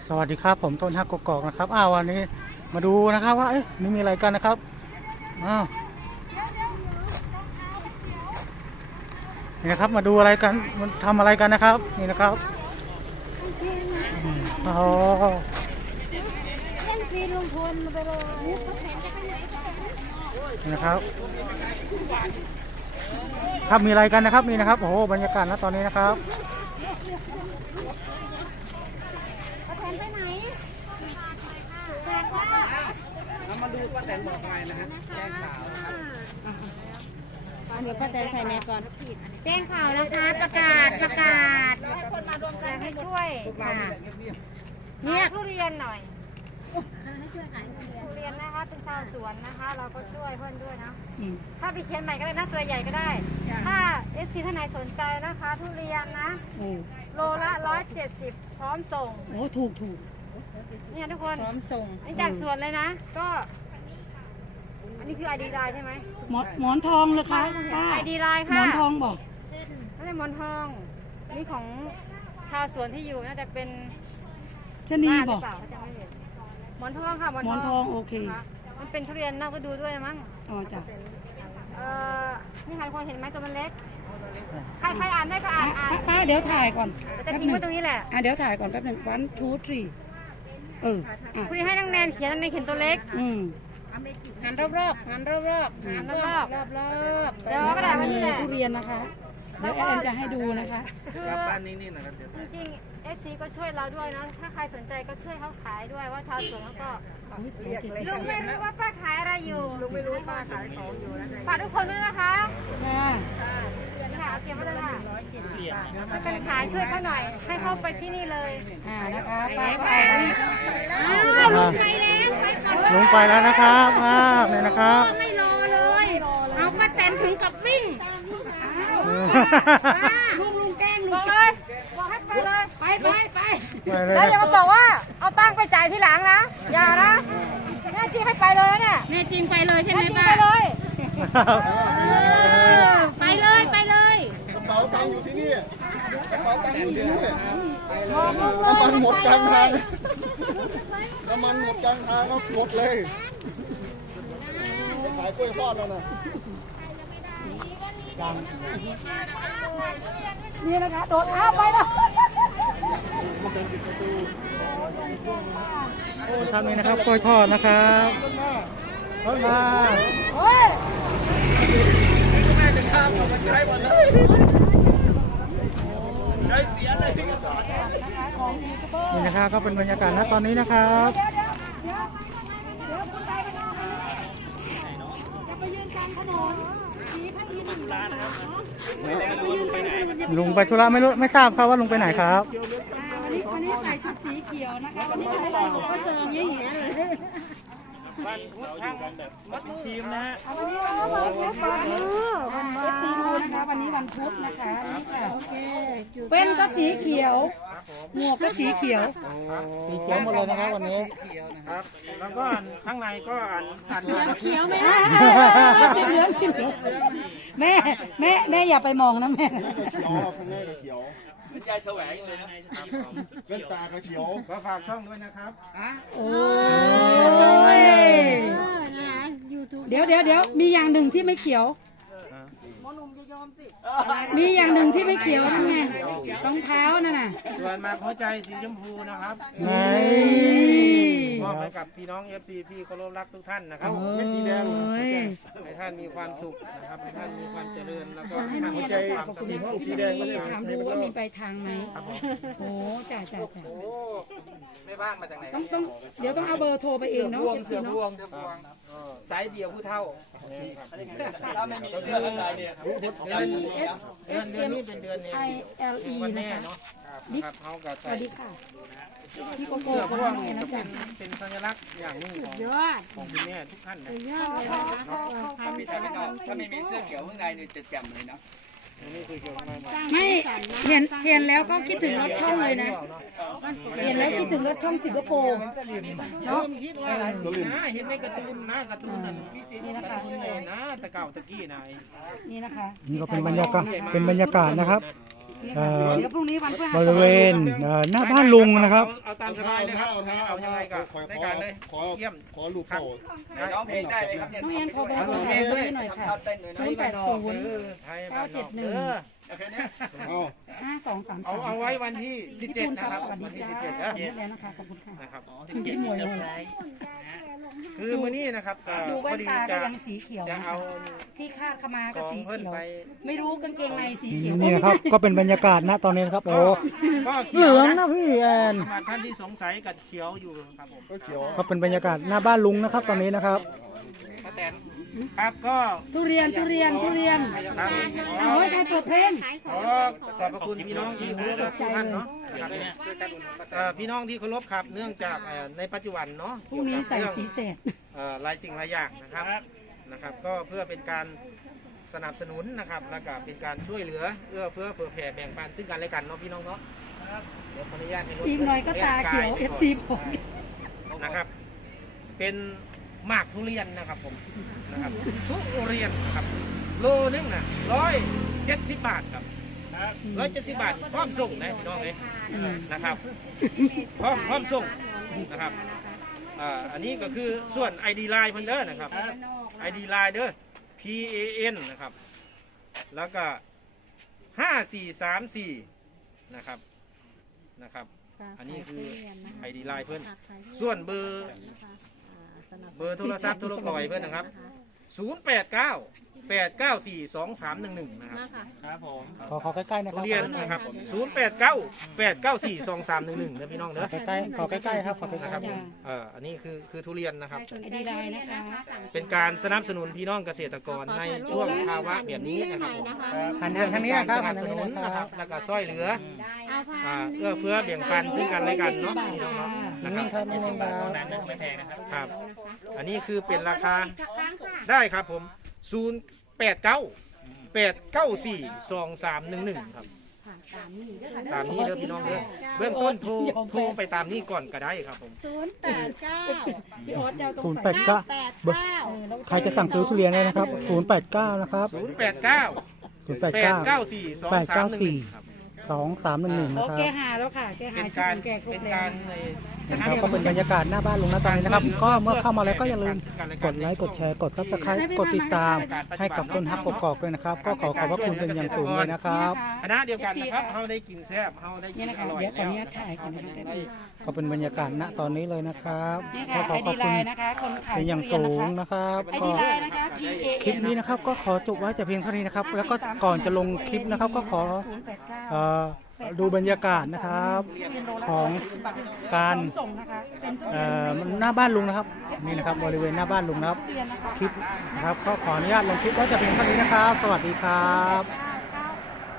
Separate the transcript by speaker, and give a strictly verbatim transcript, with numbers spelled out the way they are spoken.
Speaker 1: สวัสดีครับผมต้นฮักกกอกนะครับอ้าววันนี้มาดูนะครับว่าเอ๊ะนี่มีอะไรกันนะครับอ้าวนี่นะครับมาดูอะไรกันมันทำอะไรกันนะครับนี่นะครับอ๋อนี่นะครับครับมีอะไรกันนะครับนี่นะครับโอ้โหบรรยากาศนะตอนนี้นะครับ
Speaker 2: เรามาดูป้าแตนบอกอะไรนะฮะแจ้งข่าวนะครับ
Speaker 3: เดี๋ยวป้าแตนใส่แมสก่อนแจ้งข่าวนะคะประกาศประกาศอยากให้ช่วยค่ะเนี่ยทุเรียนหน่อยทุเรียนนะคะเป็นชาวสวนนะคะเราก็ช่วยเพื่อนด้วยนะถ้าไปเขียนใหม่ก็ได้นะตัวใหญ่ก็ได้ถ้าเอฟซีท่านไหนสนใจนะคะทุเรียนนะโลละร้อยเจ็ดสิบพร้อมส่งโอ้ถูกถูกเนี่ยทุกคนพร้อมส่งนี่จากสวนเลยนะก็อันนี้คือไอดีไลน์ใช่ไหม
Speaker 4: หมอนหมอนทองเลยคะป้า
Speaker 3: ไอดีไลน์ค่ะ
Speaker 4: หมอนทองบอก
Speaker 3: ไม่ใช่หมอนทองนี่ของชาวสวนที่อยู่น่าจะเป็น
Speaker 4: ชนีบอก
Speaker 3: หมอนทองค่ะหมอน
Speaker 4: หมอนทองโอเค
Speaker 3: มันเป็นทุเรียนนอกฤดูด้วยมั้ง
Speaker 4: อ๋อจ้ะ
Speaker 3: เอ่อนี่ใครคนเห็นไหมตัวมันเล็กใครใครอ่านได้ก็อ่านอ่าน
Speaker 4: ป้าเดี๋ยวถ่ายก่อน
Speaker 3: จะทิ้งไว้ตรงนี้แหละ
Speaker 4: อ่ะเดี๋ยวถ่ายก่อนแป๊บหนึ่งวันทูทรีเออ
Speaker 3: คุณให้นังแนนเขียนนังแนนเขียนตัวเล็ก
Speaker 4: อืม
Speaker 3: หันรอบรอบหันรอบรอบหันรอบรอบรอบรอบเดี๋ยวก็
Speaker 4: ได้
Speaker 3: วันนี้แหละ
Speaker 4: ทุเรียนนะคะเดี๋ยวแอนจะให้ดูนะคะ
Speaker 2: ครับบ้านนี้นี่นะครับ
Speaker 3: จริงๆเอฟซีก็ช่วยเราด้วยนะถ้าใครสนใจก็ช่วยเขาขายด้วยว่าชาวสวนเขาก็ลุงไม่รู้ว่าป้าขายอะไรอยู่
Speaker 2: ลุงไม่รู้ป้าขายของอยู่นะ
Speaker 3: ฝากทุกคนด้วยนะคะ
Speaker 4: ค่ะ
Speaker 3: ค่ะเก็บไว้เลยค่ะถ้าเป็นขายช่วยเขาหน่อยให้เข้าไปที่นี่เลย
Speaker 4: อ่านะคะไปไป
Speaker 3: ลุงไปแล้วไปก่อน
Speaker 1: ลงไปแล้วนะครับอ่านี่นะครับ
Speaker 3: ไม่รอเลยเอาป้าแตนถึงกับวิ่งลุงลุงแกล้งลุงเลยบอกให้ไปเลยไปไปไปแล้วอย่ามาบอกว่าเอาตังค์ไปจ่ายทีหลังนะอย่านะแน่จริงให้ไปเลยเนี่ย
Speaker 4: แน่จริงไปเลยใช่ไหมป้า
Speaker 3: ไปเลย
Speaker 4: ไปเลยไปเลย
Speaker 5: กระเป๋าตังค์อยู่ที่นี่กระเป๋าตังค์อยู่ที่นี่น้ำมันหมดกลางทางน้ำมันหมดกลางทางก็หมดเลยขายกล้วยทอดแล้วนะ
Speaker 4: นี่นะคะโดดอ้าวไปแล้ว
Speaker 1: ทำนี้นะครับกล้วยทอดนะครับต้นมา
Speaker 3: เฮ้ย
Speaker 2: แม่จะข้ามกับมันใช้หมดเลยใจเสียเลย
Speaker 1: นี่นะครับก็เป็นบรรยากาศณตอนนี้นะครับลุงไปธุระไม่รู้ไม่ทราบครับว่าลุงไปไหนครับ
Speaker 4: วันนี้วันนี้ใส่ชุดสีเขียวนะคะวันนี้เป็นอะไรก็เซิร์ฟอย่างเงี้ยเลย
Speaker 2: วันทางวัดทีมนะฮะ
Speaker 4: วันนี้วันพุธวันนี้วันพุธสีพุธนะคะวันนี้วันพุธนะคะนี่ค่ะเป็นก็สีเขียวหมวกก็สีเขียว
Speaker 1: สีเขียวหมดเลยนะครับวันนี้
Speaker 2: เขียวนะครับแล้วก็ข้างในก็อ่านอ่าน
Speaker 4: เขียวไหมสีเหลืองสีเหลืองแม่แม่แม่อย่าไปมองนะแม่
Speaker 5: เขียวข้างในก็เขียว
Speaker 2: เป็นใจแสวงเลยนะ
Speaker 5: เล่นตาก็เขียว
Speaker 2: ก็ฝากช่องด้วยนะครับ
Speaker 4: โอ้ยเดี๋ยวเดี๋ยวเดี๋ยวมีอย่างหนึ่งที่ไม่เขียวมีอย่างหนึ่งที่ไม่เขียวนั่นไงรองเท้านั่นน่ะ
Speaker 2: ส่วนมาหัวใจสีชมพูนะครับมอบให้กับพี่น้อง เอฟ ซี พี่เคารพรักทุกท่านนะครับ
Speaker 4: ไม่สีแดง
Speaker 2: ให้ท่านมีความสุขนะครับให้ท่านมีความเจริญแล้วก็ให้ท่านมีความสุข
Speaker 4: สีแดงถามดูว่ามีไปทางไหมโอ้จ่าจ่าจ่า
Speaker 2: ไม่บ้านมาจากไหน
Speaker 4: ต้องต้องเดี๋ยวต้องเอาเบอร์โทรไปเองเนาะ
Speaker 2: เสือพวงสายเดียวผู้เท่าถ้าไม่มีเสื้อข้างในเนี่ยเดือนเดือนนี้เป็นเดือนนี้
Speaker 4: I L E นะคะบิ๊กสวัสดีค่ะพี่โกโก้
Speaker 2: พวงนี่เป็นเป็นสัญลักษณ์อย่างหนึ่งของของคุณแม่ทุกท่านนะ
Speaker 6: ถ้ามีถ้าไม่มีเสื้อเขียวข้างในเนี่ยจะแจ่มเลยเนาะ
Speaker 4: ไม่เห็นเห็นแล้วก็คิดถึงรถช่องเลยนะเห็นแล้วคิดถึงรถช่องสิงคโปร์
Speaker 2: เนาะคิดว่าเห็นในการ์ตูนนะการ์ตูนนั่นนี่นะคะนะตะเก่าตะกี้นาย
Speaker 4: นี่นะคะ
Speaker 1: นี่ก็เป็นบรรยากาศเป็นบรรยากาศนะครับ
Speaker 4: นี่
Speaker 1: เอ่
Speaker 4: ค่ะ
Speaker 1: อ
Speaker 4: เดี๋ยวพรุ่งนี้วันพฤหัส
Speaker 1: บริเวณเอ่อหน้าบ้านลุงนะครับ
Speaker 2: เอาตามสบายเลยครับเอายังไงก็ได้การเลย
Speaker 5: ขอ
Speaker 2: เยี่ยม
Speaker 5: ขอลูกเต่า
Speaker 6: ร้องเพลงได้เลยครับเนี่ย
Speaker 4: น้องเอ็นขอเบอร์โทร
Speaker 2: ร้องเพลงด้วย
Speaker 4: หน่อยค่ะ
Speaker 6: ทำเต้นด้วยนะ
Speaker 4: ศูนย์แปดศูนย์ เก้าเจ็ดหนึ่ง
Speaker 6: โอเคเนี่ย
Speaker 5: เอา
Speaker 4: ห้าสองสาม
Speaker 2: เอา
Speaker 4: สาม
Speaker 2: เอาไว้วันที่สิบ
Speaker 4: พี่
Speaker 2: เจ็ด
Speaker 4: ปูน
Speaker 2: นะครับ
Speaker 4: สวัสดี
Speaker 2: วันที่
Speaker 4: จ้า
Speaker 2: สิบเจ็ด
Speaker 4: ข
Speaker 2: นะ
Speaker 4: อบคุณแล้วนะคะขอบคุณค่ะ
Speaker 2: นะครับ
Speaker 4: ที่หมวยเลย
Speaker 2: คือมื้อนี้นะครับเอ่อ
Speaker 4: ดู
Speaker 2: พ
Speaker 4: แว่
Speaker 2: อน ดี
Speaker 4: ตาก็
Speaker 2: จะ
Speaker 4: ยังสีเขียว
Speaker 2: จะ
Speaker 4: นะ
Speaker 2: เอา
Speaker 4: ที่คาดขมา
Speaker 2: ข
Speaker 4: ก็
Speaker 2: อง
Speaker 4: สี
Speaker 2: เพิ่น
Speaker 4: เขียว
Speaker 2: ไป
Speaker 4: ไม่รู้กางเกงในสีเขียว
Speaker 1: นี่นะครับก็เป็นบรรยากาศณตอนนี้นะครับโอ้
Speaker 2: ก็
Speaker 1: เหลืองนะพี่แอน
Speaker 2: สำหรับท่านที่สงสัยกับเขียวอยู่ครับผม
Speaker 5: ก็เขียว
Speaker 1: ก็เป็นบรรยากาศหน้าบ้านลุงนะครับ ตอนนี้นะครับ
Speaker 2: ป้าแตนครับก็
Speaker 4: ทุเรียนทุเรียนทุเรียน
Speaker 2: ครับ
Speaker 4: เอาไว้ใครเปิดเพลง
Speaker 2: ขอขอบพระคุณพี่น้องที่เคารพทุกท่านเนาะนะครับเอ่อพี่น้องที่เคารพครับ เนื่องจากเอ่อในปัจจุบันเนาะ
Speaker 4: พรุ่งนี้ใส่สีเศษ
Speaker 2: เอ่อหลายสิ่งหลายอย่างนะครับนะครับ ก็เพื่อเป็นการสนับสนุนนะครับแล้วก็เป็นการช่วยเหลือเอื้อเฟื้อเผื่อแผ่แบ่งปันซึ่งกันและกันเนาะพี่น้องเนาะเดี๋ยวขออนุญาตให้รถ
Speaker 4: อีกหน่อยก็ตาเขียว เอฟ ซี ผม
Speaker 2: นะครับ เป็นหมากทุเรียนนะครับผมนะครับทุเรียนนะครับโลนึงนะร้อยเจ็ดสิบบาทครับร้อยเจ็ดสิบบาทพร้อมส่งนะพี่น้องเลยนะครับพร้อมพร้อมส่งนะครับอ่าอันนี้ก็คือส่วน ไอ ดี Line เพิ่นเด้อนะครับ ไอ ดี Line เด้อ P A N นะครับแล้วก็ห้าสี่สามสี่นะครับนะครับอันนี้คือ ไอ ดี Line เพิ่นส่วนเบอร์เบอร์โทรศัพท์โทรกอยเพิ่นนะครับศูนย์แปดเก้า แปดเก้าสี่ สองสามหนึ่งหนึ่งนะครับ
Speaker 6: ครับผม
Speaker 1: ขอขอใกล้ๆนะค
Speaker 2: ทุ
Speaker 1: รับ
Speaker 2: เรียนนะครับศูนย์แปดเก้า แปดเก้าสี่ สองสามหนึ่งหนึ่งนะพี่น้องเด้อ
Speaker 1: ใกล้ๆขอใกล้ๆครับขอใกล้
Speaker 2: นะครับ
Speaker 1: ๆ
Speaker 2: ผมเอ่ออันนี้คือคือทุเรียนนะครับ
Speaker 4: ไอดีไลน์นะคะ
Speaker 2: เป็นการสนับสนุนพี่น้องเกษตรกรในช่วงภาวะแบบนี้นะครับผม
Speaker 1: หันทางทางนี้นะครับ
Speaker 2: ส
Speaker 1: หั
Speaker 2: นั
Speaker 1: น
Speaker 2: บ
Speaker 1: ทาง
Speaker 2: ส
Speaker 1: นี้
Speaker 2: นุน
Speaker 1: นะ
Speaker 2: นะ
Speaker 1: ค
Speaker 2: ค
Speaker 1: รั
Speaker 2: รั
Speaker 1: บบ
Speaker 2: แล้วก็ช่วยเหลืออ่าเอื้อเฟื้อแบ่งปันซึ่งกันและกันเนาะพี่น้องเนาะนะครับ
Speaker 1: นี่ครับนี่ครับ
Speaker 6: ไม่แพงนะครับ
Speaker 2: ครับ อันนี้คือเป็นราคาได้ครับผมศูนย์แปดเก้า แปดเก้าสี่ สองสามหนึ่งหนึ่งครับตามนี้เด้อพี่น้องเด้อเบื้องต้นโทรโทรไปตามนี้ก่อนก็ได้ครับผม
Speaker 4: ศูนย์แปดเก้าพี่โอ๊ตจะเอาตรง
Speaker 1: ศูนย์
Speaker 4: ใส่
Speaker 1: แปดเก้าใครจะสั่งซื้อทุเรียนได้นะครับศูนย์แปดเก้านะครับ
Speaker 2: ศูนย์แปดเก้า
Speaker 1: ศูนย์แปด
Speaker 2: แปด
Speaker 1: เก้า
Speaker 2: เก้าสี่ สอง
Speaker 1: แปด
Speaker 2: สาม
Speaker 1: เก้า
Speaker 2: หนึ่งห
Speaker 1: สี่
Speaker 2: นึ่งครับ
Speaker 1: สองสามหนึ่งหนึ่ง
Speaker 4: โอ
Speaker 1: นะครั
Speaker 4: เค
Speaker 1: บ
Speaker 4: หาแล้วค่ะแกหา
Speaker 2: เป็น
Speaker 4: ชุ
Speaker 2: การ
Speaker 4: ดแกครบ
Speaker 2: เป็น
Speaker 4: แล้
Speaker 2: กาว รใน
Speaker 1: นะครับก็เป็นบรรยากาศหน้าบ้านลุงนะตอนนี้นะครับ ก็เมื่อเข้ามาแล้วก็อย่าลืมกดไลค์กดแชร์กดซับสไครต์กดติดตามให้กับต้นฮักกกอกด้วยนะครับ ก็ขอขอบพระคุณเป็นอย่างสูงเลยนะครับ
Speaker 2: คณะเดียวกันนะครับเฮาได้กินแซ่บเฮาได้กิ
Speaker 4: นี่
Speaker 2: น
Speaker 4: นะ
Speaker 2: อ
Speaker 4: คะ
Speaker 2: ร่อย
Speaker 4: เดี๋ยวขอ
Speaker 2: แล้
Speaker 4: อ
Speaker 2: ว
Speaker 4: นุญาตถ่ายก่อนนะคะ
Speaker 2: ได้
Speaker 1: ก็เป็นบรรยากาศณตอนนี้เลยนะครับ
Speaker 4: นี่
Speaker 1: ก็
Speaker 4: ค่ะ
Speaker 1: ข
Speaker 4: ไอ
Speaker 1: อขอ
Speaker 4: ดี
Speaker 1: บ
Speaker 4: ไล
Speaker 1: คุณ
Speaker 4: น์นะคะคนขาย
Speaker 1: เป็นอย่าง
Speaker 4: ทุ
Speaker 1: สู
Speaker 4: เรียน
Speaker 1: ง
Speaker 4: นะคะ
Speaker 1: นะครับ
Speaker 4: ไอ
Speaker 1: ก็
Speaker 4: ดีไลน์นะคะ P A N
Speaker 1: คลิปนี้นะครับก็ขอจบไว้แต่เพียงเท่านี้นะครับ แล้วก็ก่อนจะลงคลิปนะครับ ก็ขอเอ่อดูบรรยากาศนะครับของการ
Speaker 4: ส่งนะคะเป็นทุ
Speaker 1: เอ่
Speaker 4: เรียน
Speaker 1: อหน้าบ้านลุงนะครับนี่นะครับบริเวณหน้าบ้านลุงนะครับ
Speaker 4: ทุเรียนนะคะ
Speaker 1: คลิปนะครับก็ขออนุญาตลงคลิปไว้แต่เพียงเท่านี้นะครับ สวัสดีครับ
Speaker 4: ค่ะ